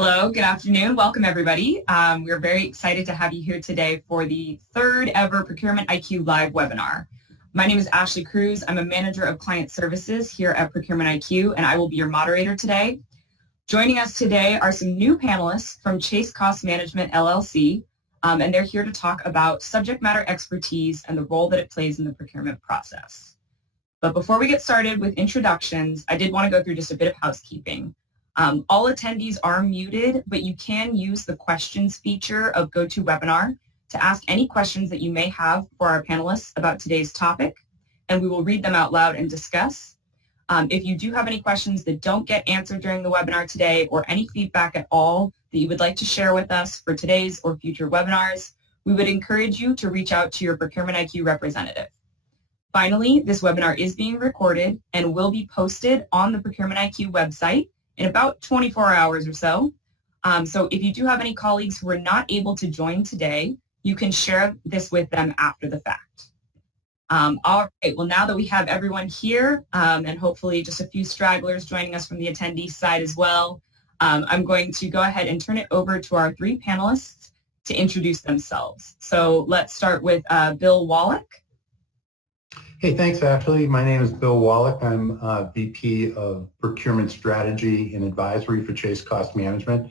Hello, good afternoon. Welcome, everybody. We're very excited to have you here today for the third ever Procurement IQ Live webinar. My name is Ashley Cruz. I'm a manager of client services here at Procurement IQ, and I will be your moderator today. Joining us today are some new panelists from Chase Cost Management, LLC, and they're here to talk about subject matter expertise and the role that it plays in the procurement process. But before we get started with introductions, I did want to go through just a bit of housekeeping. All attendees are muted, but you can use the questions feature of GoToWebinar to ask any questions that you may have for our panelists about today's topic, and we will read them out loud and discuss. If you do have any questions that don't get answered during the webinar today or any feedback at all that you would like to share with us for today's or future webinars, we would encourage you to reach out to your Procurement IQ representative. Finally, this webinar is being recorded and will be posted on the Procurement IQ website in about 24 hours or so. So if you do have any colleagues who are not able to join today, you can share this with them after the fact. All right, well, now that we have everyone here and hopefully just a few stragglers joining us from the attendee side as well, I'm going to go ahead and turn it over to our three panelists to introduce themselves. So let's start with Bill Wallack. Hey, thanks, Ashley. My name is Bill Wallack. I'm VP of Procurement Strategy and Advisory for Chase Cost Management.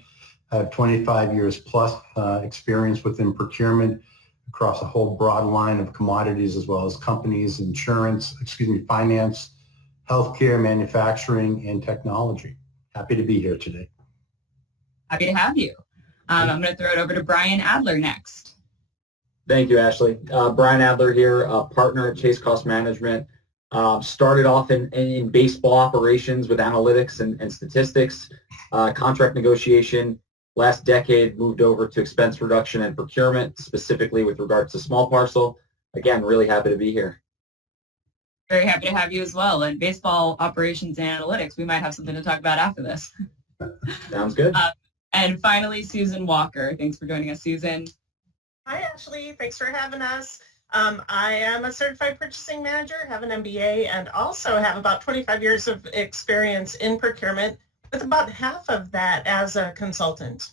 I have 25 years plus experience within procurement across a whole broad line of commodities as well as companies, finance, healthcare, manufacturing, and technology. Happy to be here today. Happy to have you. I'm going to throw it over to Brian Adler next. Thank you, Ashley. Brian Adler here, a partner at Chase Cost Management. Started off in baseball operations with analytics and statistics, contract negotiation. Last decade, moved over to expense reduction and procurement, specifically with regards to small parcel. Again, really happy to be here. Very happy to have you as well. And baseball operations and analytics, we might have something to talk about after this. Sounds good. And finally, Susan Walker. Thanks for joining us, Susan. Hi, Ashley. Thanks for having us. I am a certified purchasing manager, have an MBA, and also have about 25 years of experience in procurement, with about half of that as a consultant.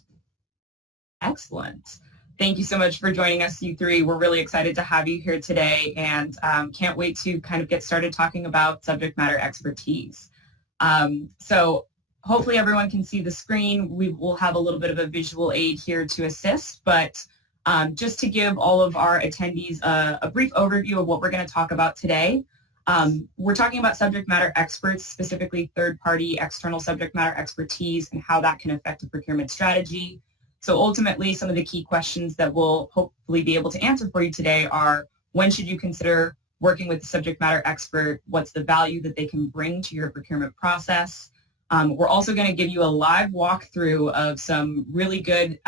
Excellent. Thank you so much for joining us, you three. We're really excited to have you here today and can't wait to kind of get started talking about subject matter expertise. So hopefully everyone can see the screen. We will have a little bit of a visual aid here to assist, but just to give all of our attendees a brief overview of what we're going to talk about today. We're talking about subject matter experts, specifically third-party external subject matter expertise and how that can affect a procurement strategy. So ultimately, some of the key questions that we'll hopefully be able to answer for you today are, when should you consider working with a subject matter expert? What's the value that they can bring to your procurement process? We're also going to give you a live walkthrough of some really good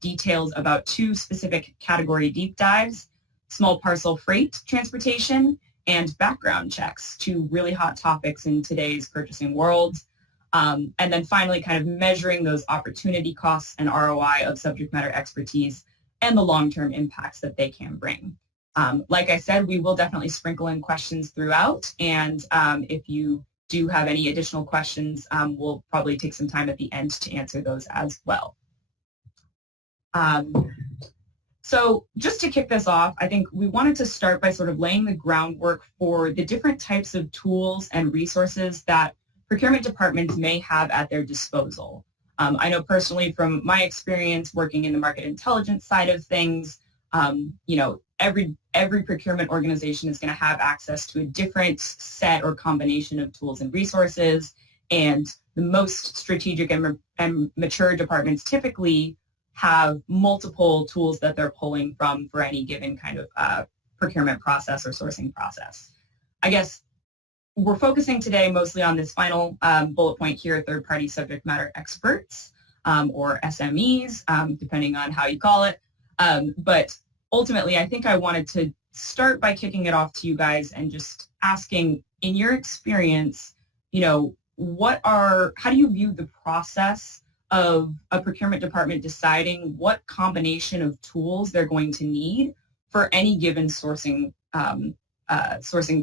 details about two specific category deep dives: small parcel freight transportation and background checks, two really hot topics in today's purchasing world. And then finally, kind of measuring those opportunity costs and ROI of subject matter expertise and the long-term impacts that they can bring. Like I said, we will definitely sprinkle in questions throughout, and if you do have any additional questions, we'll probably take some time at the end to answer those as well. So just to kick this off, I think we wanted to start by sort of laying the groundwork for the different types of tools and resources that procurement departments may have at their disposal. I know personally from my experience working in the market intelligence side of things, every procurement organization is going to have access to a different set or combination of tools and resources, and the most strategic and mature departments typically have multiple tools that they're pulling from for any given kind of procurement process or sourcing process. I guess we're focusing today mostly on this final bullet point here, third-party subject matter experts, or SMEs, depending on how you call it. But ultimately, I think I wanted to start by kicking it off to you guys and just asking, in your experience, how do you view the process of a procurement department deciding what combination of tools they're going to need for any given sourcing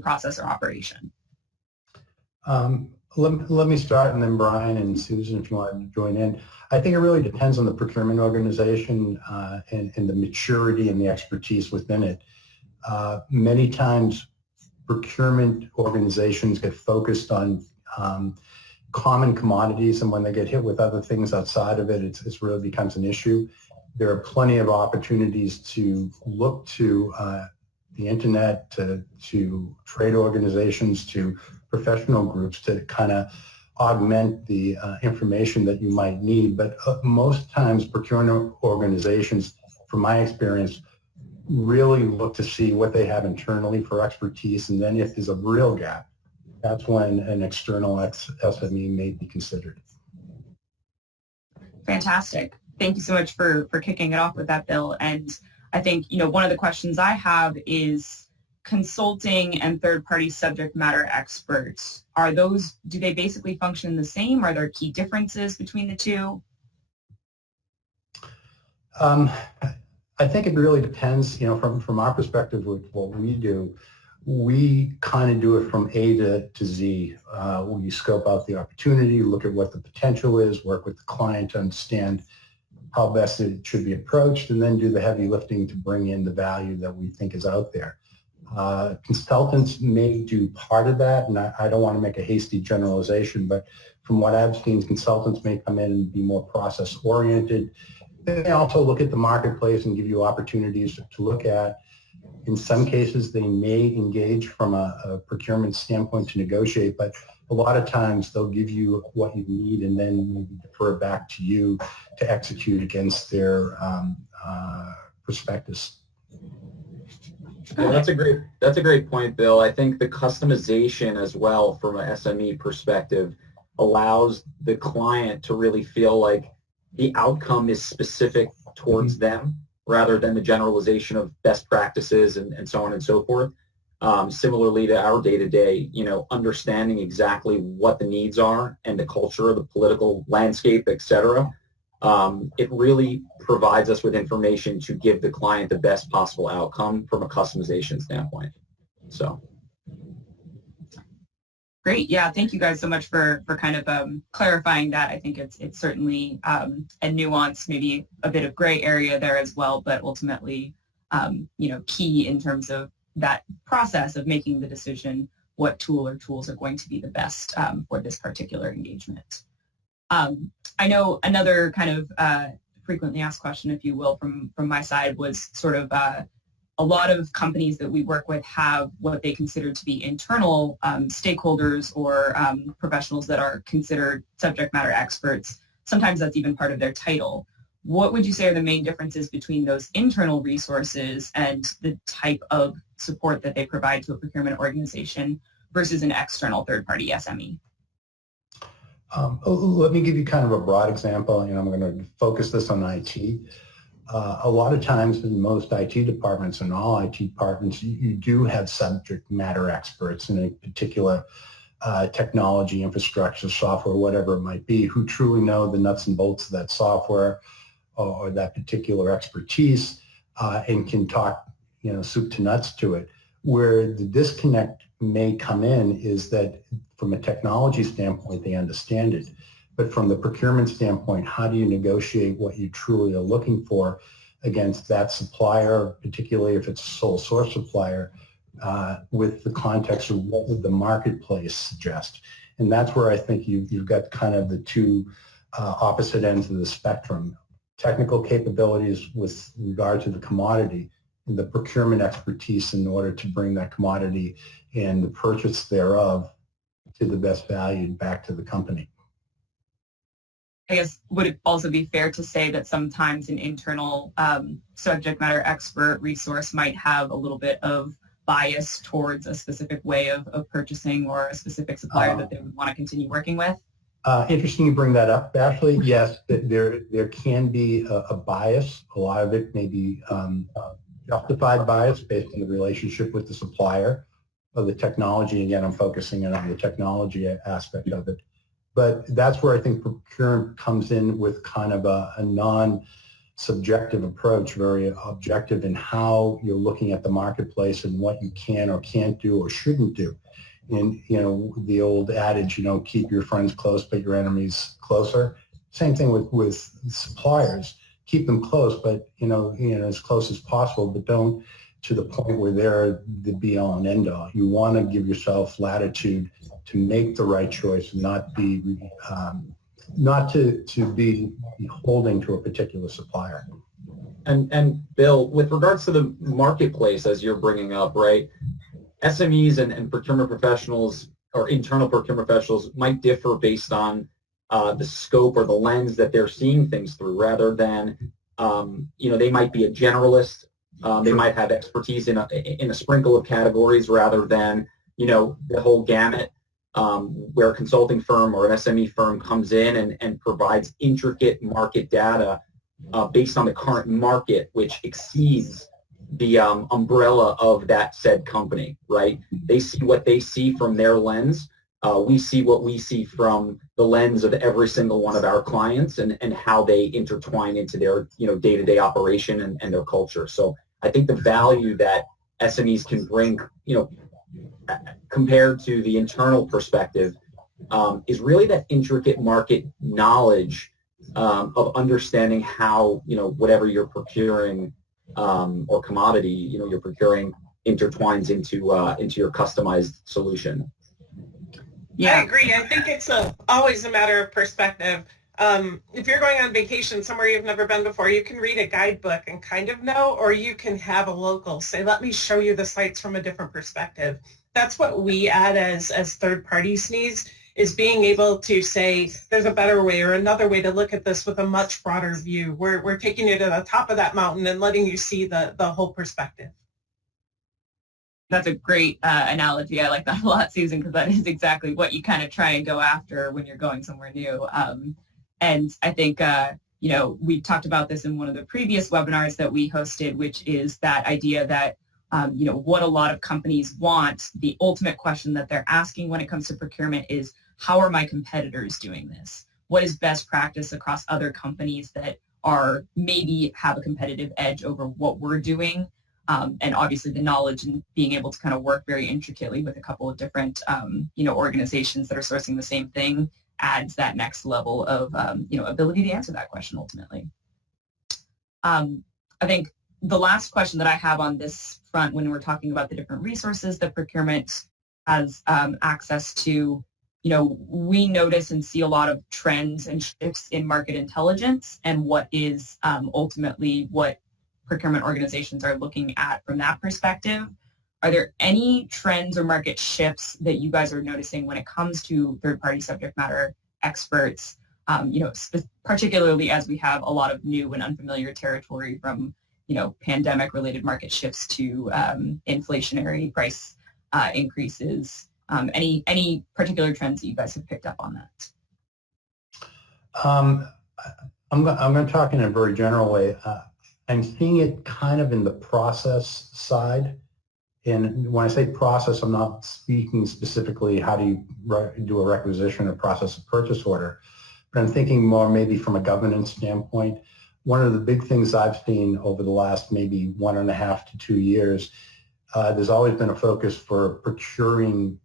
process or operation? Let me start, and then Brian and Susan, if you want to join in. I think it really depends on the procurement organization and the maturity and the expertise within it. Many times, procurement organizations get focused on common commodities, and when they get hit with other things outside of it, it really becomes an issue. There are plenty of opportunities to look to the internet, to trade organizations, to professional groups to kind of augment the information that you might need. But most times procurement organizations, from my experience, really look to see what they have internally for expertise, and then if there's a real gap, that's when an external SME may be considered. Fantastic. Thank you so much for kicking it off with that, Bill. And I think, one of the questions I have is consulting and third-party subject matter experts. Do they basically function the same? Are there key differences between the two? I think it really depends, from our perspective with what we do. We kind of do it from A to Z. We scope out the opportunity, look at what the potential is, work with the client to understand how best it should be approached, and then do the heavy lifting to bring in the value that we think is out there. Consultants may do part of that, and I don't want to make a hasty generalization, but from what I've seen, consultants may come in and be more process-oriented. They also look at the marketplace and give you opportunities to look at. In some cases, they may engage from a procurement standpoint to negotiate, but a lot of times they'll give you what you need and then maybe defer back to you to execute against their prospectus. Yeah, that's a great point, Bill. I think the customization as well from an SME perspective allows the client to really feel like the outcome is specific towards them rather than the generalization of best practices and so on and so forth. Similarly to our day-to-day, understanding exactly what the needs are and the culture of the political landscape, et cetera, it really provides us with information to give the client the best possible outcome from a customization standpoint. So. Great. Yeah. Thank you guys so much for kind of clarifying that. I think it's certainly a nuance, maybe a bit of gray area there as well, but ultimately, key in terms of that process of making the decision what tool or tools are going to be the best for this particular engagement. I know another kind of frequently asked question, if you will, from my side was sort of a lot of companies that we work with have what they consider to be internal stakeholders or professionals that are considered subject matter experts. Sometimes that's even part of their title. What would you say are the main differences between those internal resources and the type of support that they provide to a procurement organization versus an external third-party SME? Let me give you kind of a broad example, and I'm going to focus this on IT. A lot of times in most IT departments and all IT departments, you do have subject matter experts in a particular technology, infrastructure, software, whatever it might be, who truly know the nuts and bolts of that software or that particular expertise and can talk, soup to nuts to it. Where the disconnect may come in is that from a technology standpoint, they understand it. But from the procurement standpoint, how do you negotiate what you truly are looking for against that supplier, particularly if it's a sole source supplier, with the context of what would the marketplace suggest? And that's where I think you've got kind of the two opposite ends of the spectrum. Technical capabilities with regard to the commodity and the procurement expertise in order to bring that commodity and the purchase thereof to the best value back to the company. I guess, would it also be fair to say that sometimes an internal subject matter expert resource might have a little bit of bias towards a specific way of purchasing or a specific supplier that they would want to continue working with? Interesting you bring that up, Ashley. Yes, there can be a bias. A lot of it may be justified bias based on the relationship with the supplier of the technology. Again, I'm focusing on the technology aspect of it. But that's where I think procurement comes in with kind of a non-subjective approach, very objective in how you're looking at the marketplace and what you can or can't do or shouldn't do. And, the old adage, keep your friends close, but your enemies closer. Same thing with suppliers. Keep them close, but, as close as possible, but don't to the point where they're the be-all and end-all. You want to give yourself latitude to make the right choice and not be, not to be beholden to a particular supplier. And Bill, with regards to the marketplace, as you're bringing up, right, SMEs and procurement professionals or internal procurement professionals might differ based on the scope or the lens that they're seeing things through, rather than, they might be a generalist. They might have expertise in a sprinkle of categories rather than, the whole gamut, where a consulting firm or an SME firm comes in and provides intricate market data based on the current market, which exceeds the umbrella of that said company, right? They see what they see from their lens. We see what we see from the lens of every single one of our clients and how they intertwine into their, day-to-day operation and their culture. So I think the value that SMEs can bring, compared to the internal perspective, is really that intricate market knowledge of understanding how, whatever you're procuring or commodity, you're procuring intertwines into your customized solution. Yeah, I agree. I think it's always a matter of perspective. If you're going on vacation somewhere you've never been before, you can read a guidebook and kind of know, or you can have a local say, let me show you the sites from a different perspective. That's what we add as third party SMEs, is being able to say there's a better way or another way to look at this with a much broader view. We're taking you to the top of that mountain and letting you see the whole perspective. That's a great analogy. I like that a lot, Susan, because that is exactly what you kind of try and go after when you're going somewhere new. And I think, we talked about this in one of the previous webinars that we hosted, which is that idea that, what a lot of companies want, the ultimate question that they're asking when it comes to procurement is, how are my competitors doing this? What is best practice across other companies that are maybe have a competitive edge over what we're doing? And obviously the knowledge and being able to kind of work very intricately with a couple of different, organizations that are sourcing the same thing adds that next level of, ability to answer that question ultimately. I think the last question that I have on this front when we're talking about the different resources that procurement has access to, we notice and see a lot of trends and shifts in market intelligence and what is ultimately what procurement organizations are looking at from that perspective. Are there any trends or market shifts that you guys are noticing when it comes to third-party subject matter experts, particularly as we have a lot of new and unfamiliar territory from, pandemic-related market shifts to inflationary price increases? Any particular trends that you guys have picked up on that? I'm going to talk in a very general way. I'm seeing it kind of in the process side. And when I say process, I'm not speaking specifically how do you do a requisition or process a purchase order, but I'm thinking more maybe from a governance standpoint. One of the big things I've seen over the last maybe 1.5 to 2 years, there's always been a focus for procuring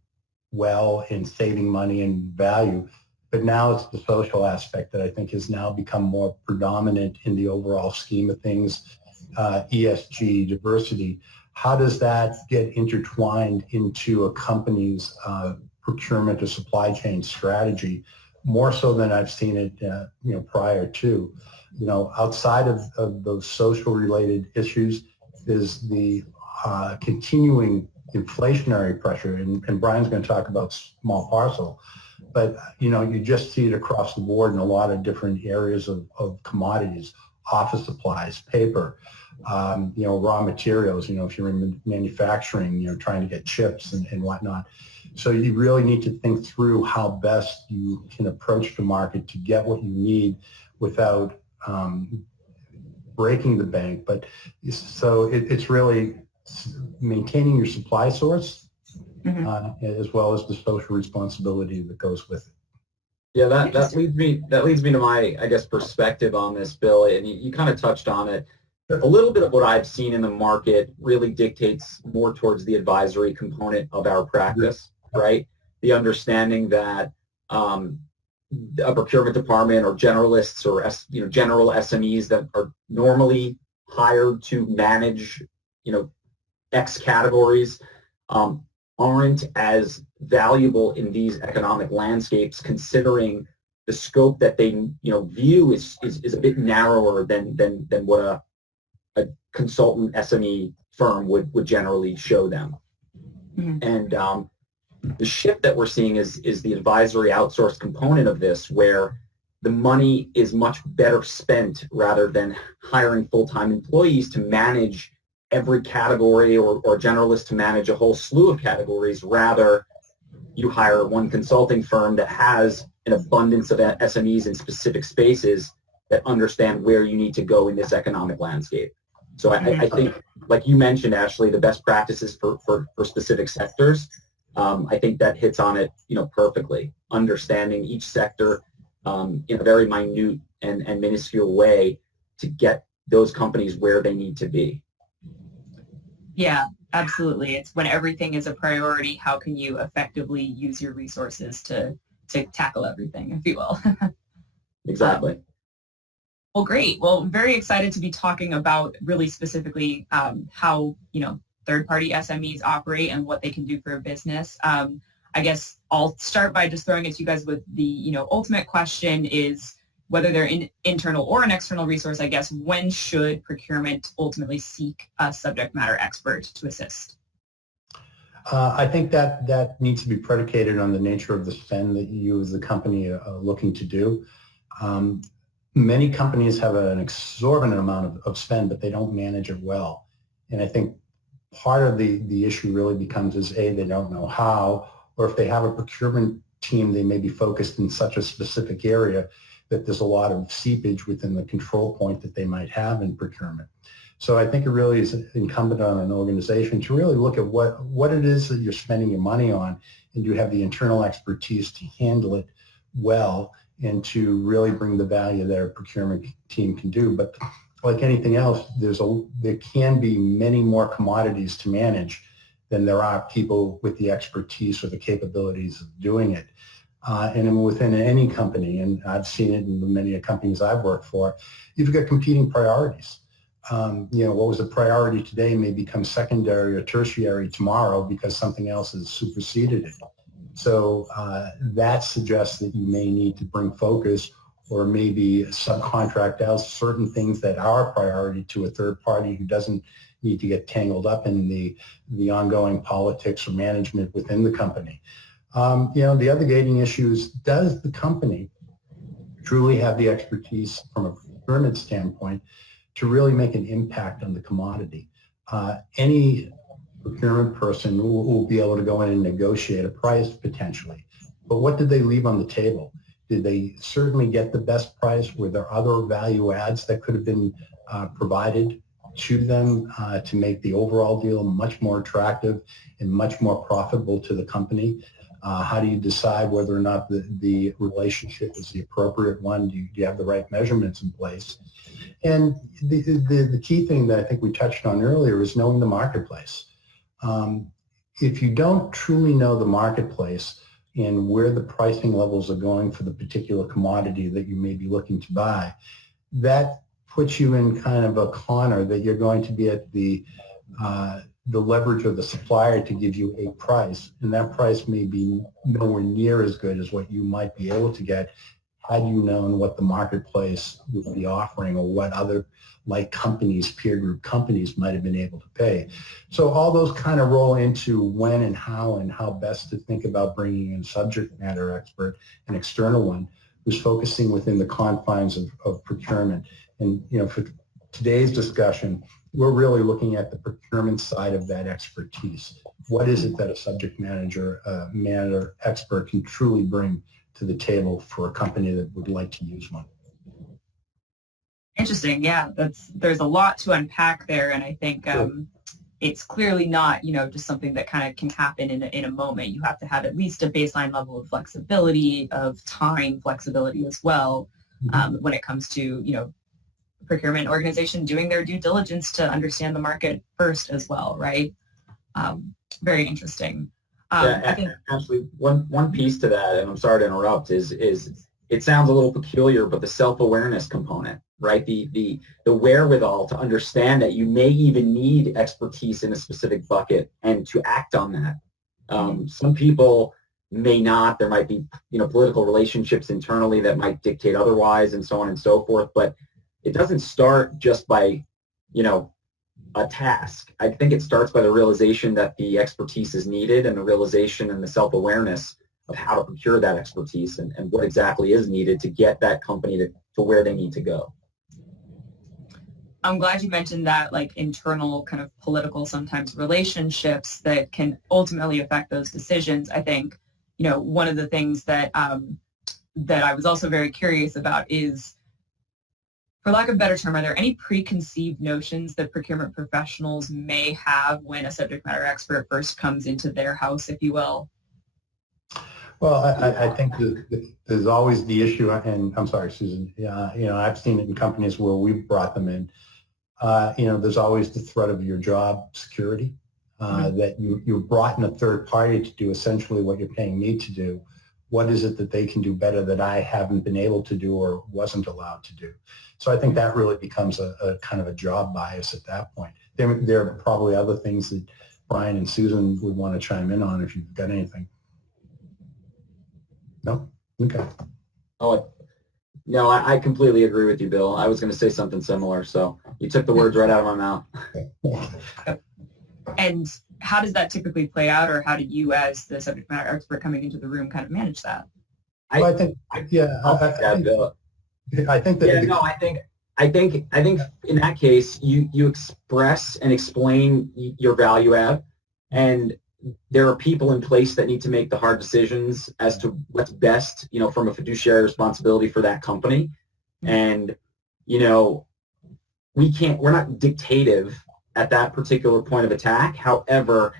well and saving money and value. But now it's the social aspect that I think has now become more predominant in the overall scheme of things, ESG, diversity. How does that get intertwined into a company's procurement or supply chain strategy, more so than I've seen it prior to? Outside of those social related issues is the continuing inflationary pressure, and Brian's going to talk about small parcel. But, you just see it across the board in a lot of different areas of commodities, office supplies, paper, raw materials, if you're in manufacturing, trying to get chips and whatnot. So you really need to think through how best you can approach the market to get what you need without breaking the bank. But so it's really maintaining your supply source, as well as the social responsibility that goes with it. Yeah, that leads me to my, I guess, perspective on this, Bill, and you kind of touched on it. A little bit of what I've seen in the market really dictates more towards the advisory component of our practice. right? The understanding that a procurement department or generalists or general SMEs that are normally hired to manage X categories aren't as valuable in these economic landscapes, considering the scope that they view is a bit narrower than what a consultant SME firm would generally show them. Mm-hmm. And the shift that we're seeing is the advisory outsourced component of this, where the money is much better spent rather than hiring full-time employees to manage every category or generalist to manage a whole slew of categories. Rather, you hire one consulting firm that has an abundance of SMEs in specific spaces that understand where you need to go in this economic landscape. So I think, like you mentioned, Ashley, the best practices for specific sectors, I think that hits on it, perfectly. Understanding each sector in a very minute and minuscule way to get those companies where they need to be. Yeah, absolutely. It's when everything is a priority, how can you effectively use your resources to tackle everything, if you will. Exactly. Well, great. Well, I'm very excited to be talking about really specifically how, third-party SMEs operate and what they can do for a business. I guess I'll start by just throwing it to you guys with the, ultimate question is whether they're an internal or an external resource, I guess, when should procurement ultimately seek a subject matter expert to assist? I think that needs to be predicated on the nature of the spend that you as a company are looking to do. Many companies have an exorbitant amount of spend, but they don't manage it well. And I think part of the issue really becomes is A, they don't know how, or if they have a procurement team, they may be focused in such a specific area that there's a lot of seepage within the control point that they might have in procurement. So I think it really is incumbent on an organization to really look at what it is that you're spending your money on, and do you have the internal expertise to handle it well and to really bring the value that a procurement team can do. But like anything else, there can be many more commodities to manage than there are people with the expertise or the capabilities of doing it. And within any company, and I've seen it in many companies I've worked for, you've got competing priorities. What was a priority today may become secondary or tertiary tomorrow because something else has superseded it. So that suggests that you may need to bring focus or maybe subcontract out certain things that are a priority to a third party who doesn't need to get tangled up in the ongoing politics or management within the company. The other gating issue is, does the company truly have the expertise from a procurement standpoint to really make an impact on the commodity? Any procurement person will be able to go in and negotiate a price potentially. But what did they leave on the table? Did they certainly get the best price? Were there other value adds that could have been provided to them to make the overall deal much more attractive and much more profitable to the company? How do you decide whether or not the relationship is the appropriate one? Do you have the right measurements in place? And the key thing that I think we touched on earlier is knowing the marketplace. If you don't truly know the marketplace and where the pricing levels are going for the particular commodity that you may be looking to buy, that puts you in kind of a corner that you're going to be at the leverage of the supplier to give you a price, and that price may be nowhere near as good as what you might be able to get had you known what the marketplace would be offering or what other like companies, peer group companies might have been able to pay. So all those kind of roll into when and how best to think about bringing in subject matter expert, an external one, who's focusing within the confines of procurement. And for today's discussion, we're really looking at the procurement side of that expertise. What is it that a subject matter expert can truly bring to the table for a company that would like to use one? Interesting. Yeah, there's a lot to unpack there, and I think it's clearly not just something that kind of can happen in a moment. You have to have at least a baseline level of flexibility, of time flexibility as well, when it comes to procurement organization doing their due diligence to understand the market first as well, right? Very interesting. I think actually, one piece to that, and I'm sorry to interrupt, is it sounds a little peculiar, but the self-awareness component, right? The wherewithal to understand that you may even need expertise in a specific bucket and to act on that. Some people may not. There might be, political relationships internally that might dictate otherwise, and so on and so forth. But it doesn't start just by, a task. I think it starts by the realization that the expertise is needed, and the realization and the self-awareness of how to procure that expertise and what exactly is needed to get that company to where they need to go. I'm glad you mentioned that, like, internal kind of political, sometimes relationships that can ultimately affect those decisions. I think, one of the things that that I was also very curious about is, for lack of a better term, are there any preconceived notions that procurement professionals may have when a subject matter expert first comes into their house, if you will? Well, I think that there's always the issue, and I'm sorry, Susan, I've seen it in companies where we've brought them in. There's always the threat of your job security, that you're brought in a third party to do essentially what you're paying me to do. What is it that they can do better that I haven't been able to do or wasn't allowed to do? So I think that really becomes a kind of a job bias at that point. There are probably other things that Brian and Susan would want to chime in on if you've got anything. No? Okay. Oh, no, I completely agree with you, Bill. I was going to say something similar, so you took the words right out of my mouth. And how does that typically play out, or how do you, as the subject matter expert coming into the room, kind of manage that? I think in that case, you express and explain your value add, and there are people in place that need to make the hard decisions as to what's best, from a fiduciary responsibility for that company. And, we're not dictative at that particular point of attack. However,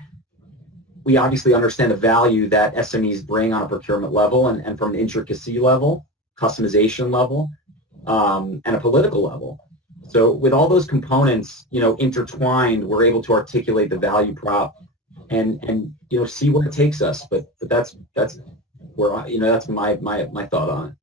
we obviously understand the value that SMEs bring on a procurement level and from an intricacy level, customization level, and a political level. So with all those components, intertwined, we're able to articulate the value prop and see where it takes us. But that's where that's my thought on it.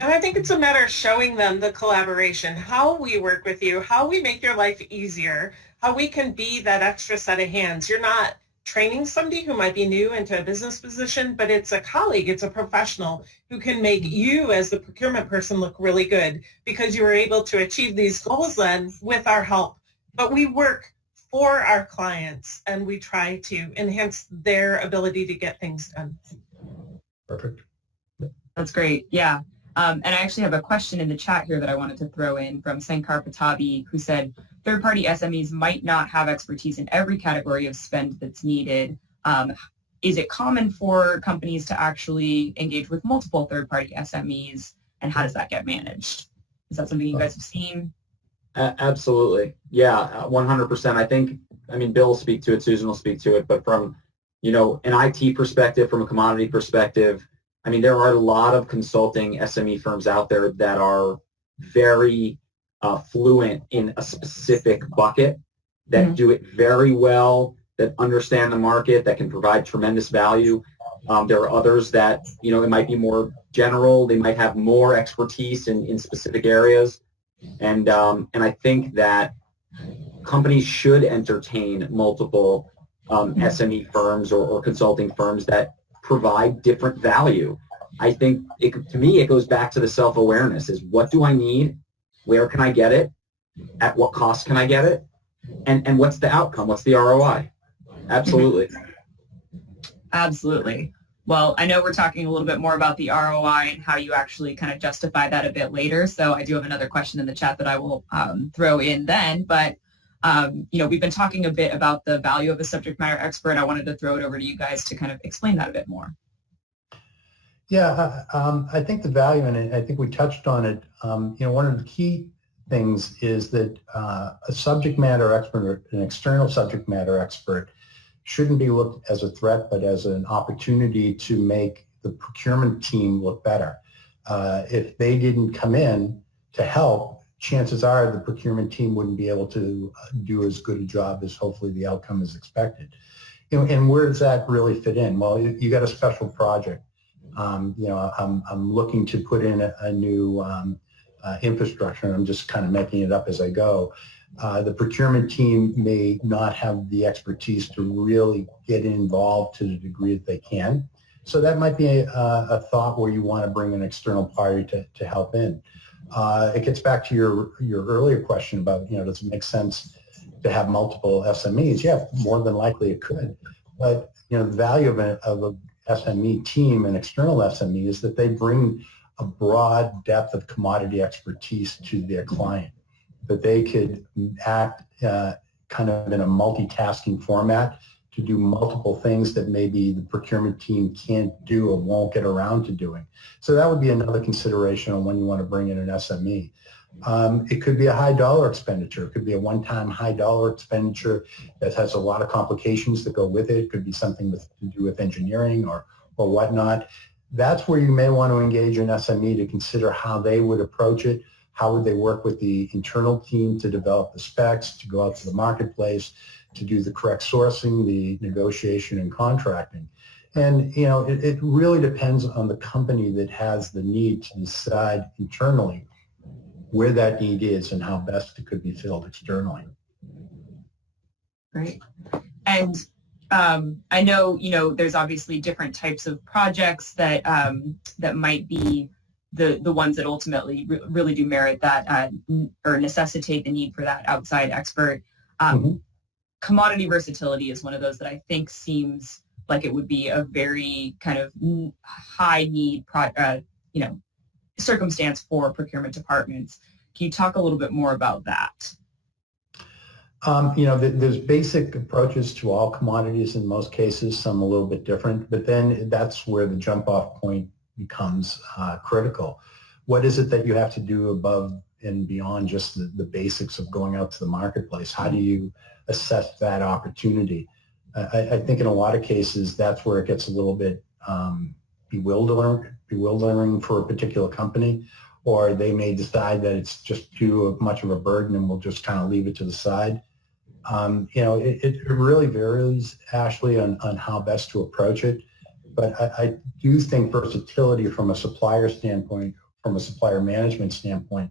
And I think it's a matter of showing them the collaboration, how we work with you, how we make your life easier, how we can be that extra set of hands. You're not training somebody who might be new into a business position, but it's a colleague, it's a professional who can make you as the procurement person look really good because you were able to achieve these goals then with our help. But we work for our clients and we try to enhance their ability to get things done. Perfect. That's great. Yeah. And I actually have a question in the chat here that I wanted to throw in from Sankar Patabi, who said, third-party SMEs might not have expertise in every category of spend that's needed. Is it common for companies to actually engage with multiple third-party SMEs, and how does that get managed? Is that something you guys have seen? Absolutely. Yeah, 100%. Bill will speak to it, Susan will speak to it, but from, an IT perspective, from a commodity perspective, there are a lot of consulting SME firms out there that are very fluent in a specific bucket, that do it very well, that understand the market, that can provide tremendous value. There are others that, it might be more general. They might have more expertise in specific areas. And I think that companies should entertain multiple SME firms or consulting firms that provide different value. I think, to me, it goes back to the self-awareness is what do I need? Where can I get it? At what cost can I get it? And what's the outcome? What's the ROI? Absolutely. Absolutely. Well, I know we're talking a little bit more about the ROI and how you actually kind of justify that a bit later. So I do have another question in the chat that I will throw in then. But, we've been talking a bit about the value of a subject matter expert. I wanted to throw it over to you guys to kind of explain that a bit more. Yeah, I think the value in it, I think we touched on it. One of the key things is that a subject matter expert, an external subject matter expert, shouldn't be looked as a threat, but as an opportunity to make the procurement team look better. If they didn't come in to help, chances are the procurement team wouldn't be able to do as good a job as hopefully the outcome is expected. And where does that really fit in? Well, you got a special project. I'm looking to put in a new infrastructure, and I'm just kind of making it up as I go. The procurement team may not have the expertise to really get involved to the degree that they can. So that might be a thought where you want to bring an external party to help in. It gets back to your earlier question about, does it make sense to have multiple SMEs? Yeah, more than likely it could. But, the value of a SME team, an external SME, is that they bring a broad depth of commodity expertise to their client, that they could act kind of in a multitasking format to do multiple things that maybe the procurement team can't do or won't get around to doing. So that would be another consideration on when you want to bring in an SME. It could be a high dollar expenditure. It could be a one-time high dollar expenditure that has a lot of complications that go with it. It could be something to do with engineering or whatnot. That's where you may want to engage an SME to consider how they would approach it. How would they work with the internal team to develop the specs, to go out to the marketplace, to do the correct sourcing, the negotiation and contracting. And, it really depends on the company that has the need to decide internally where that need is and how best it could be filled externally. Great. And I know, there's obviously different types of projects that might be the ones that ultimately really do merit that or necessitate the need for that outside expert. Commodity versatility is one of those that I think seems like it would be a very kind of high need, circumstance for procurement departments. Can you talk a little bit more about that? There's basic approaches to all commodities in most cases, some a little bit different, but then that's where the jump-off point becomes critical. What is it that you have to do above and beyond just the basics of going out to the marketplace? How do you assess that opportunity? I think in a lot of cases, that's where it gets a little bit bewildering for a particular company, or they may decide that it's just too much of a burden and we'll just kind of leave it to the side. It really varies, Ashley, on how best to approach it. But I do think versatility from a supplier standpoint, from a supplier management standpoint,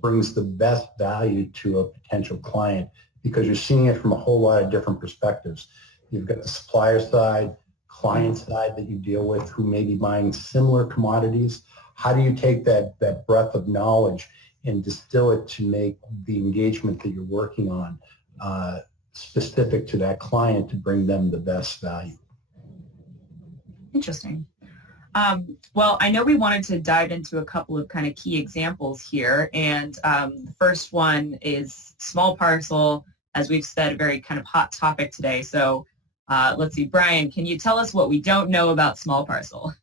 brings the best value to a potential client because you're seeing it from a whole lot of different perspectives. You've got the supplier side, client side that you deal with who may be buying similar commodities. How do you take that breadth of knowledge and distill it to make the engagement that you're working on specific to that client to bring them the best value? Interesting. Well, I know we wanted to dive into a couple of kind of key examples here, and the first one is small parcel, as we've said, a very kind of hot topic today. So let's see, Brian, can you tell us what we don't know about small parcel?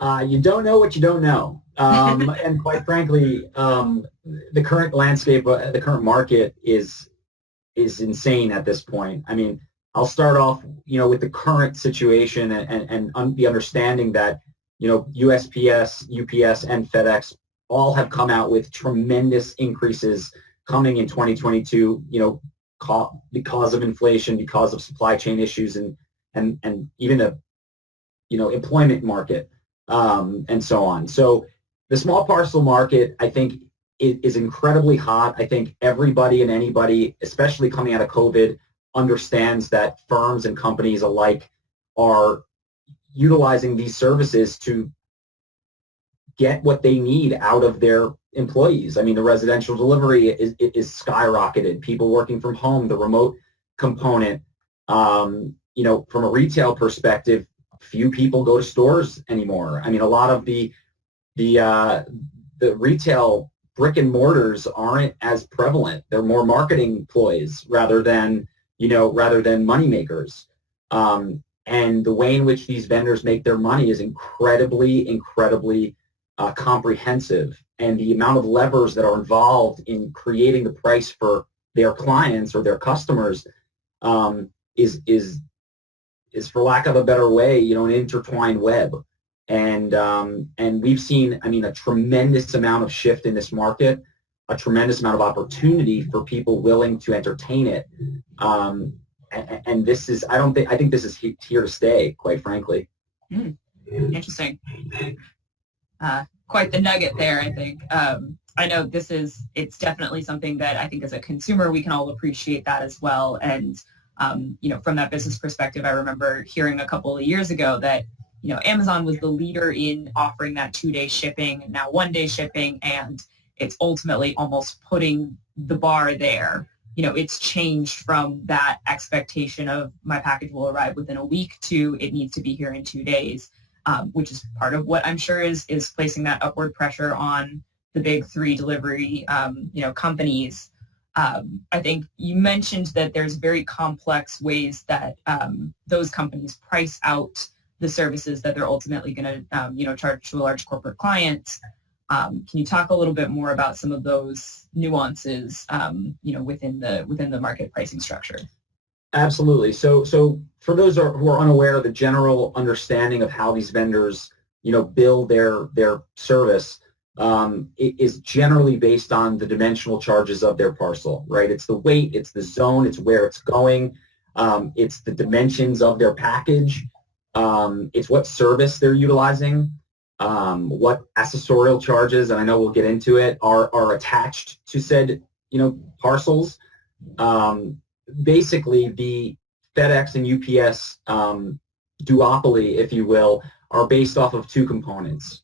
You don't know what you don't know. And quite frankly, the current landscape, the current market is insane at this point. I mean, I'll start off, with the current situation and the understanding that, USPS, UPS, and FedEx all have come out with tremendous increases coming in 2022, because of inflation, because of supply chain issues, and even the, employment market, and so on. So the small parcel market, I think, is incredibly hot. I think everybody and anybody, especially coming out of COVID, understands that firms and companies alike are utilizing these services to get what they need out of their employees. I mean, the residential delivery is skyrocketed. People working from home, the remote component, from a retail perspective, few people go to stores anymore. I mean, a lot of the retail brick and mortars aren't as prevalent. They're more marketing ploys rather than money makers. And the way in which these vendors make their money is incredibly comprehensive. And the amount of levers that are involved in creating the price for their clients or their customers is for lack of a better way, an intertwined web. And we've seen, a tremendous amount of shift in this market, a tremendous amount of opportunity for people willing to entertain it. and this is, I think this is here to stay, quite frankly. Interesting. Quite the nugget there, I think. I know it's definitely something that I think as a consumer, we can all appreciate that as well. And, from that business perspective, I remember hearing a couple of years ago that, Amazon was the leader in offering that 2-day shipping, now 1-day shipping, and it's ultimately almost putting the bar there. It's changed from that expectation of my package will arrive within a week to it needs to be here in 2 days, which is part of what I'm sure is placing that upward pressure on the big 3 delivery, companies. I think you mentioned that there's very complex ways that those companies price out the services that they're ultimately going to, charge to a large corporate client. Can you talk a little bit more about some of those nuances, within the market pricing structure? Absolutely. So for those who are unaware of the general understanding of how these vendors, bill their service, it is generally based on the dimensional charges of their parcel, right? It's the weight, it's the zone, it's where it's going, it's the dimensions of their package, it's what service they're utilizing, what accessorial charges, and I know we'll get into it, are attached to said, parcels. Basically, the FedEx and UPS duopoly, if you will, are based off of 2 components.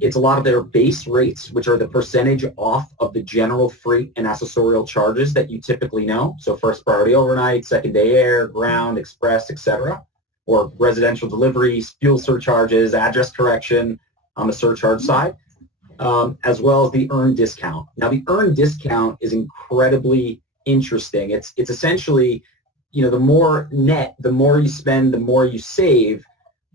It's a lot of their base rates, which are the percentage off of the general freight and accessorial charges that you typically know. So first priority overnight, second day air, ground, express, etc. Or residential deliveries, fuel surcharges, address correction on the surcharge side, as well as the earned discount. Now, the earned discount is incredibly interesting. It's essentially, the more net, the more you spend, the more you save.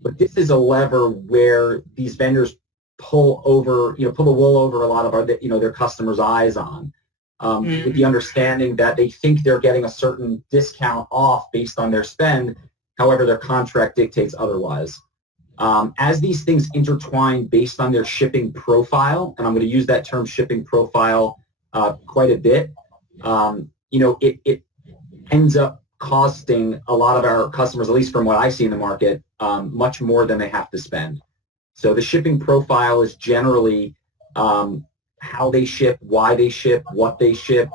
But this is a lever where these vendors pull the wool over a lot of their customers' eyes on, with the understanding that they think they're getting a certain discount off based on their spend. However, their contract dictates otherwise. As these things intertwine based on their shipping profile, and I'm going to use that term shipping profile quite a bit, it ends up costing a lot of our customers, at least from what I see in the market, much more than they have to spend. So the shipping profile is generally how they ship, why they ship, what they ship,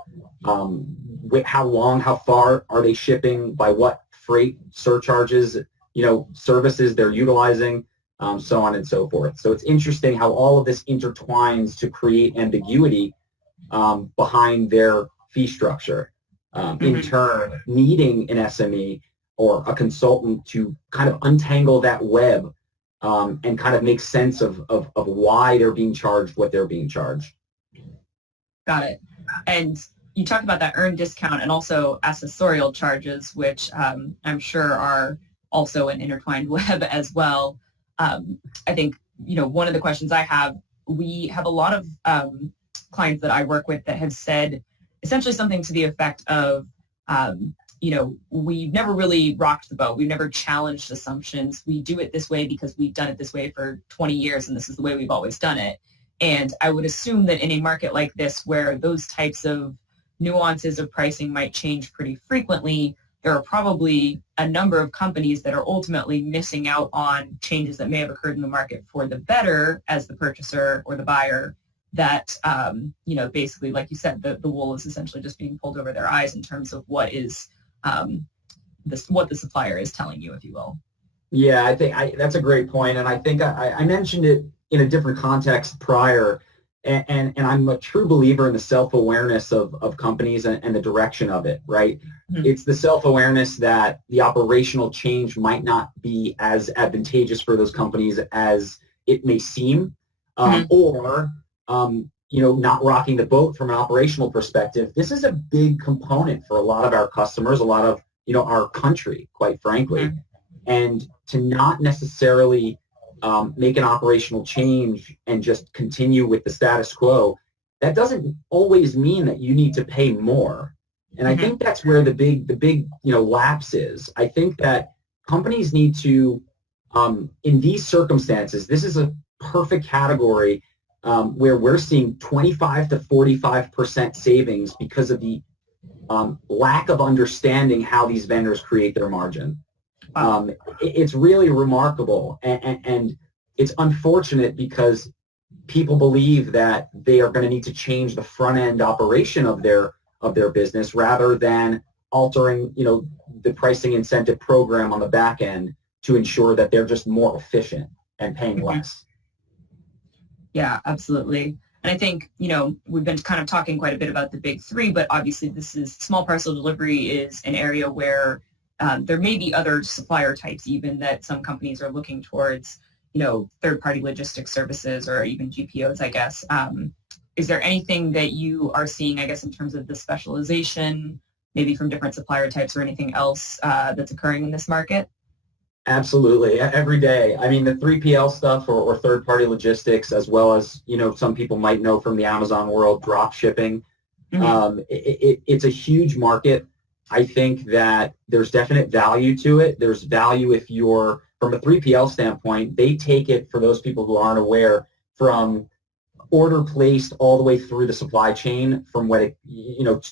how long, how far are they shipping, by what freight surcharges, services they're utilizing, so on and so forth. So it's interesting how all of this intertwines to create ambiguity behind their fee structure. In turn, needing an SME or a consultant to kind of untangle that web and kind of make sense of why they're being charged what they're being charged. Got it. And you talked about that earned discount and also accessorial charges, which I'm sure are also an intertwined web as well. I think, one of the questions I have, we have a lot of clients that I work with that have said essentially something to the effect of, we've never really rocked the boat. We've never challenged assumptions. We do it this way because we've done it this way for 20 years, and this is the way we've always done it. And I would assume that in a market like this, where those types of nuances of pricing might change pretty frequently, there are probably a number of companies that are ultimately missing out on changes that may have occurred in the market for the better as the purchaser or the buyer, that, basically, like you said, the wool is essentially just being pulled over their eyes in terms of what is what the supplier is telling you, if you will. Yeah, I think that's a great point, and I think I mentioned it in a different context prior, and I'm a true believer in the self-awareness of companies and the direction of it, right? Mm-hmm. It's the self-awareness that the operational change might not be as advantageous for those companies as it may seem, or not rocking the boat from an operational perspective. This is a big component for a lot of our customers, a lot of, our country, quite frankly. Mm-hmm. And to not necessarily make an operational change and just continue with the status quo, that doesn't always mean that you need to pay more. And I think that's where the big lapse is. I think that companies need to, in these circumstances, this is a perfect category where we're seeing 25 to 45% savings because of the lack of understanding how these vendors create their margin. Wow. It's really remarkable, and it's unfortunate because people believe that they are going to need to change the front end operation of their business rather than altering, the pricing incentive program on the back end to ensure that they're just more efficient and paying less. Yeah, absolutely. And I think, we've been kind of talking quite a bit about the big three, but obviously small parcel delivery is an area where there may be other supplier types even that some companies are looking towards, third-party logistics services or even GPOs, I guess. Is there anything that you are seeing, I guess, in terms of the specialization, maybe from different supplier types or anything else that's occurring in this market? Absolutely. Every day. I mean, the 3PL stuff or third-party logistics, as well as, some people might know from the Amazon world, drop shipping. Mm-hmm. It's a huge market. I think that there's definite value to it. There's value if you're, from a 3PL standpoint, they take it, for those people who aren't aware, from order placed all the way through the supply chain from when it,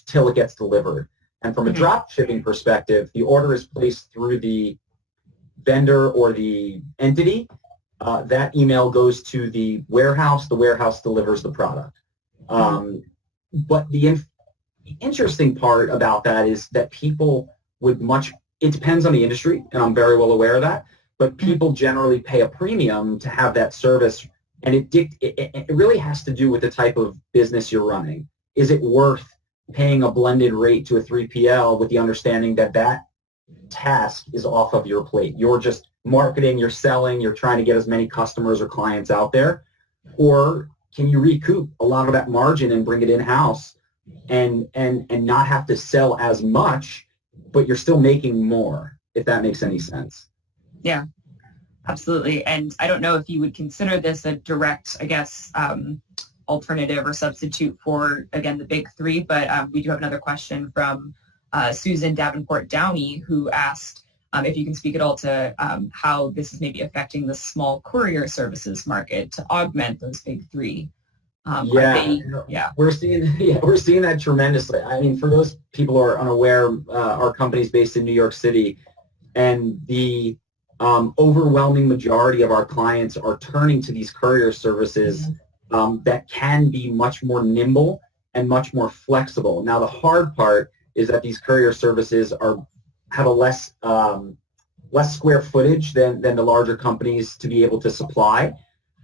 till it gets delivered. And from a drop shipping perspective, the order is placed through the vendor or the entity. That email goes to the warehouse delivers the product. But the interesting part about that is that people it depends on the industry, and I'm very well aware of that, but people generally pay a premium to have that service, and it really has to do with the type of business you're running. Is it worth paying a blended rate to a 3PL with the understanding that task is off of your plate? You're just marketing, you're selling, you're trying to get as many customers or clients out there, or can you recoup a lot of that margin and bring it in-house and not have to sell as much, but you're still making more, if that makes any sense? Yeah, absolutely. And I don't know if you would consider this a direct, I guess, alternative or substitute for, again, the big three, but we do have another question from Susan Davenport Downey, who asked if you can speak at all to how this is maybe affecting the small courier services market to augment those big three. We're seeing that tremendously. I mean, for those people who are unaware, our company's based in New York City, and the overwhelming majority of our clients are turning to these courier services that can be much more nimble and much more flexible. Now, the hard part is that these courier services have a less square footage than the larger companies to be able to supply.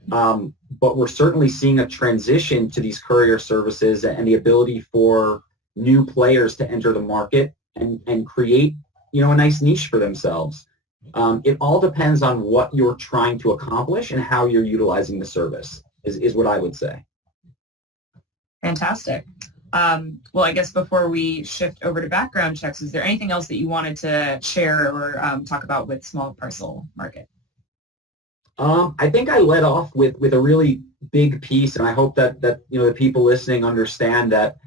But we're certainly seeing a transition to these courier services and the ability for new players to enter the market and create, a nice niche for themselves. It all depends on what you're trying to accomplish and how you're utilizing the service, is what I would say. Fantastic. Well, I guess before we shift over to background checks, is there anything else that you wanted to share or talk about with small parcel market? I think I led off with a really big piece, and I hope that the people listening understand that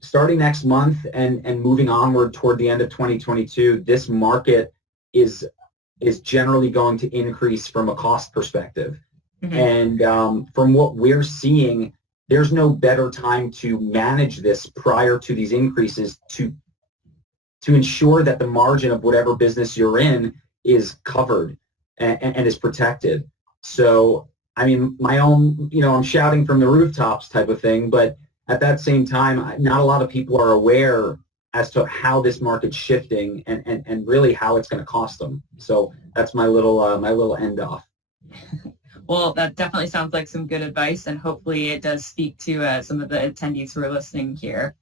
starting next month and moving onward toward the end of 2022, this market is generally going to increase from a cost perspective. And from what we're seeing, there's no better time to manage this prior to these increases to ensure that the margin of whatever business you're in is covered and is protected. So, I mean, my own, I'm shouting from the rooftops type of thing, but at that same time, not a lot of people are aware as to how this market's shifting and really how it's going to cost them. So that's my little end off. Well, that definitely sounds like some good advice, and hopefully it does speak to some of the attendees who are listening here.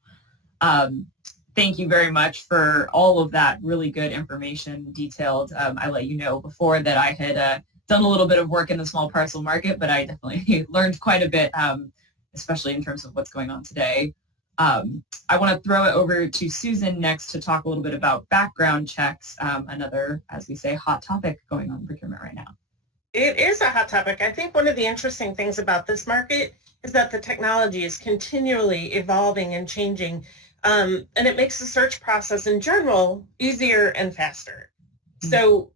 Thank you very much for all of that really good information, detailed. I let you know before that I had done a little bit of work in the small parcel market, but I definitely learned quite a bit, especially in terms of what's going on today. I want to throw it over to Susan next to talk a little bit about background checks, another, as we say, hot topic going on in procurement right now. It is a hot topic. I think one of the interesting things about this market is that the technology is continually evolving and changing, and it makes the search process in general easier and faster. So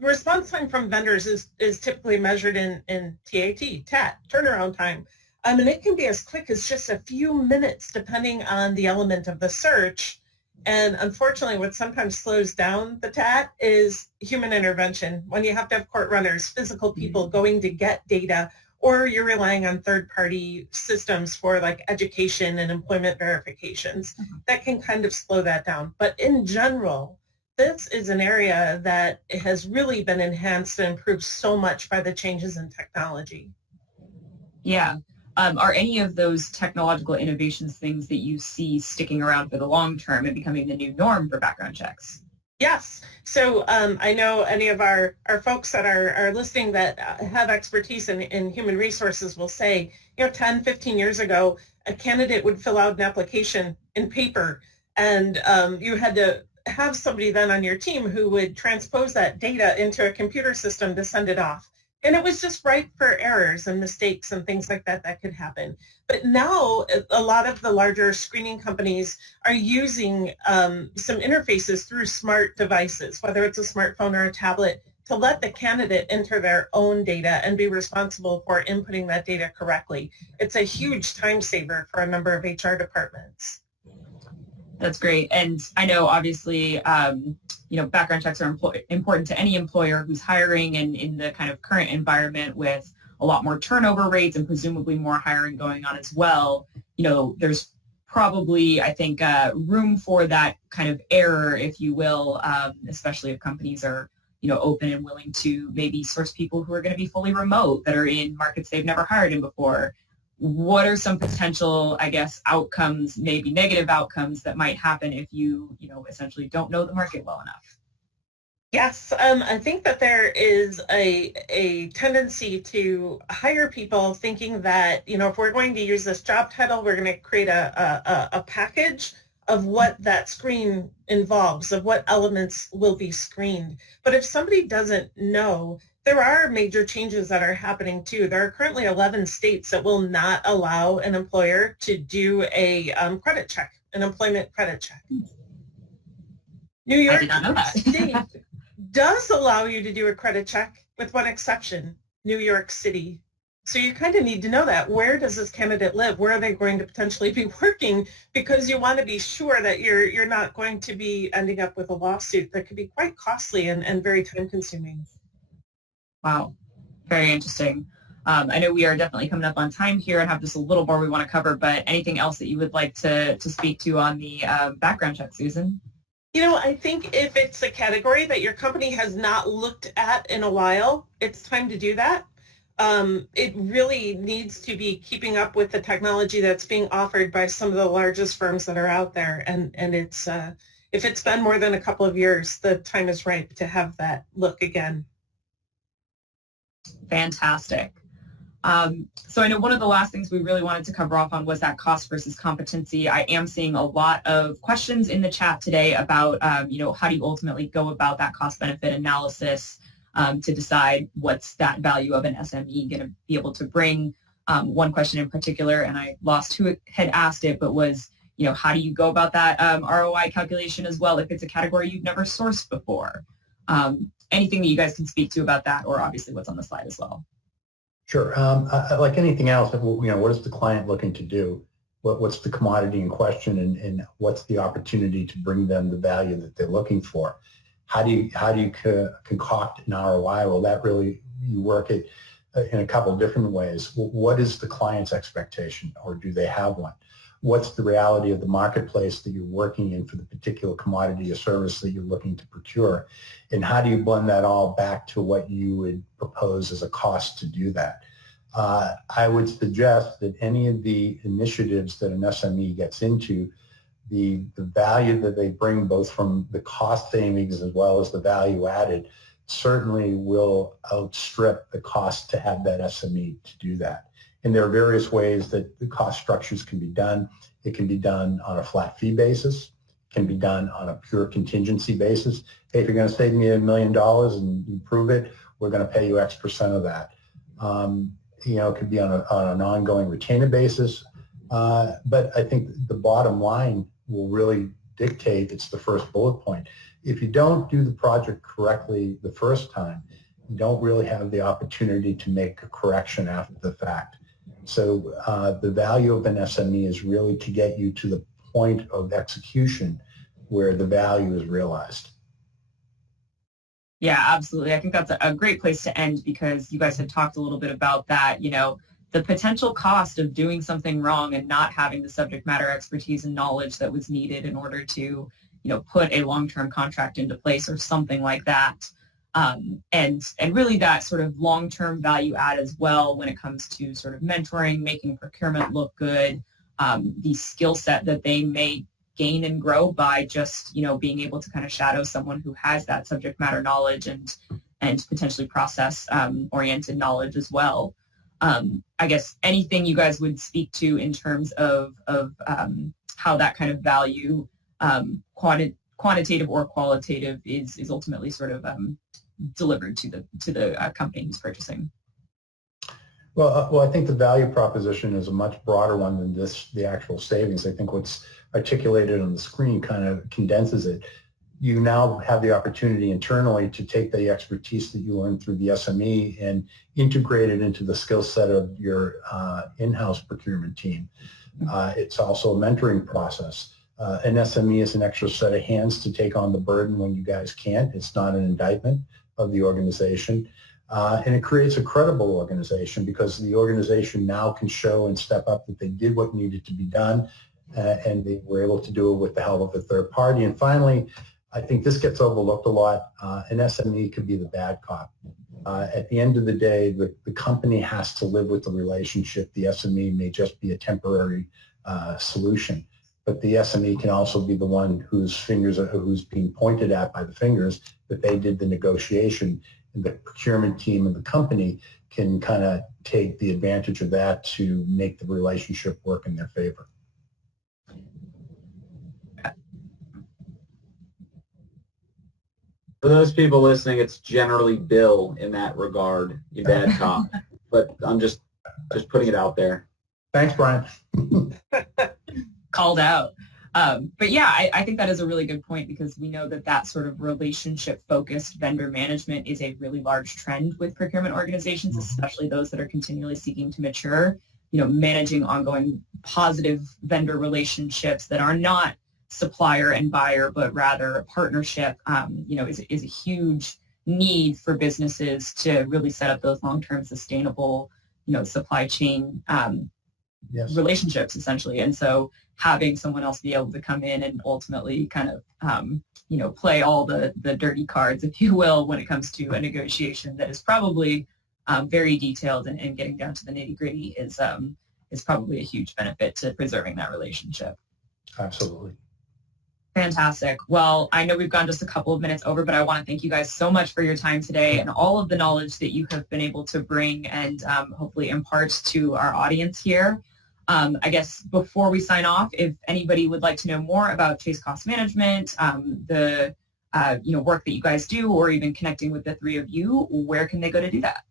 response time from vendors is typically measured in TAT, turnaround time. And it can be as quick as just a few minutes depending on the element of the search. And unfortunately, what sometimes slows down the TAT is human intervention. When you have to have court runners, physical people going to get data, or you're relying on third-party systems for like education and employment verifications, that can kind of slow that down. But in general, this is an area that has really been enhanced and improved so much by the changes in technology. Yeah. Are any of those technological innovations things that you see sticking around for the long term and becoming the new norm for background checks? Yes. So I know any of our folks that are listening that have expertise in human resources will say, 10, 15 years ago, a candidate would fill out an application in paper, and you had to have somebody then on your team who would transpose that data into a computer system to send it off. And it was just ripe for errors and mistakes and things like that that could happen. But now a lot of the larger screening companies are using some interfaces through smart devices, whether it's a smartphone or a tablet, to let the candidate enter their own data and be responsible for inputting that data correctly. It's a huge time saver for a number of HR departments. That's great. And I know obviously, background checks are important to any employer who's hiring, and in the kind of current environment with a lot more turnover rates and presumably more hiring going on as well, there's probably, I think, room for that kind of error, if you will, especially if companies are, open and willing to maybe source people who are going to be fully remote that are in markets they've never hired in before. What are some potential, I guess, outcomes, maybe negative outcomes that might happen if you, essentially don't know the market well enough? Yes, I think that there is a tendency to hire people thinking that, if we're going to use this job title, we're going to create a package of what that screen involves, of what elements will be screened. But if somebody doesn't know, there are major changes that are happening too. There are currently 11 states that will not allow an employer to do a credit check, an employment credit check. New York I did not know that. State does allow you to do a credit check with one exception, New York City. So you kind of need to know that. Where does this candidate live? Where are they going to potentially be working? Because you want to be sure that you're not going to be ending up with a lawsuit that could be quite costly and very time consuming. Wow, very interesting. I know we are definitely coming up on time here and have just a little more we want to cover, but anything else that you would like to speak to on the background check, Susan? I think if it's a category that your company has not looked at in a while, it's time to do that. It really needs to be keeping up with the technology that's being offered by some of the largest firms that are out there. And it's if it's been more than a couple of years, the time is ripe to have that look again. Fantastic. So I know one of the last things we really wanted to cover off on was that cost versus competency. I am seeing a lot of questions in the chat today about, how do you ultimately go about that cost-benefit analysis to decide what's that value of an SME going to be able to bring. One question in particular, and I lost who had asked it, but was, how do you go about that ROI calculation as well if it's a category you've never sourced before? Anything that you guys can speak to about that, or obviously what's on the slide as well? Sure. Like anything else, what is the client looking to do? What's the commodity in question, and what's the opportunity to bring them the value that they're looking for? How do you concoct an ROI? Well, that really, you work it in a couple of different ways. What is the client's expectation, or do they have one? What's the reality of the marketplace that you're working in for the particular commodity or service that you're looking to procure? And how do you blend that all back to what you would propose as a cost to do that? I would suggest that any of the initiatives that an SME gets into, the value that they bring both from the cost savings as well as the value added certainly will outstrip the cost to have that SME to do that. And there are various ways that the cost structures can be done. It can be done on a flat fee basis. It can be done on a pure contingency basis. Hey, if you're going to save me $1 million and you prove it, we're going to pay you X% of that. It could be on an ongoing retainer basis. But I think the bottom line will really dictate, it's the first bullet point. If you don't do the project correctly the first time, you don't really have the opportunity to make a correction after the fact. So the value of an SME is really to get you to the point of execution where the value is realized. Yeah, absolutely. I think that's a great place to end because you guys had talked a little bit about that, the potential cost of doing something wrong and not having the subject matter expertise and knowledge that was needed in order to, put a long-term contract into place or something like that. And really that sort of long-term value add as well when it comes to sort of mentoring, making procurement look good, the skill set that they may gain and grow by just, being able to kind of shadow someone who has that subject matter knowledge and potentially process oriented knowledge as well. I guess anything you guys would speak to in terms of how that kind of value, quantitative or qualitative, is ultimately sort of delivered to the company who's purchasing. Well, I think the value proposition is a much broader one than the actual savings. I think what's articulated on the screen kind of condenses it. You now have the opportunity internally to take the expertise that you learned through the SME and integrate it into the skill set of your in-house procurement team. It's also a mentoring process. An SME is an extra set of hands to take on the burden when you guys can't. It's not an indictment of the organization. And it creates a credible organization because the organization now can show and step up that they did what needed to be done and they were able to do it with the help of a third party. And finally, I think this gets overlooked a lot. An SME could be the bad cop. At the end of the day, the company has to live with the relationship. The SME may just be a temporary solution. But the SME can also be the one whose being pointed at by the fingers that they did the negotiation. And the procurement team and the company can kind of take the advantage of that to make the relationship work in their favor. For those people listening, it's generally Bill in that regard, you bad cop. But I'm just putting it out there. Thanks, Brian. Called out. But yeah, I think that is a really good point because we know that sort of relationship-focused vendor management is a really large trend with procurement organizations, especially those that are continually seeking to mature. Managing ongoing positive vendor relationships that are not supplier and buyer, but rather a partnership, is a huge need for businesses to really set up those long-term sustainable, supply chain relationships, essentially. And so having someone else be able to come in and ultimately kind of, play all the dirty cards, if you will, when it comes to a negotiation that is probably very detailed and getting down to the nitty-gritty is probably a huge benefit to preserving that relationship. Absolutely. Fantastic. Well, I know we've gone just a couple of minutes over, but I want to thank you guys so much for your time today and all of the knowledge that you have been able to bring and hopefully impart to our audience here. I guess before we sign off, if anybody would like to know more about Chase Cost Management, the work that you guys do, or even connecting with the three of you, where can they go to do that?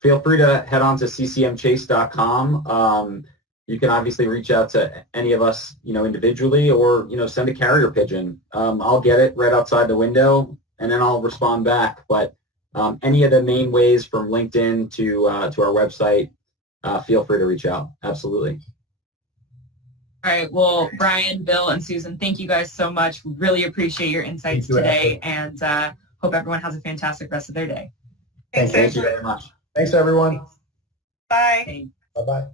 Feel free to head on to ccmchase.com. You can obviously reach out to any of us, individually, or send a carrier pigeon. I'll get it right outside the window, and then I'll respond back. But any of the main ways, from LinkedIn to our website, feel free to reach out. Absolutely. All right. Well, Brian, Bill, and Susan, thank you guys so much. Really appreciate your insights today, and hope everyone has a fantastic rest of their day. Thanks, Thank you very much. Thanks, everyone. Bye. Bye-bye.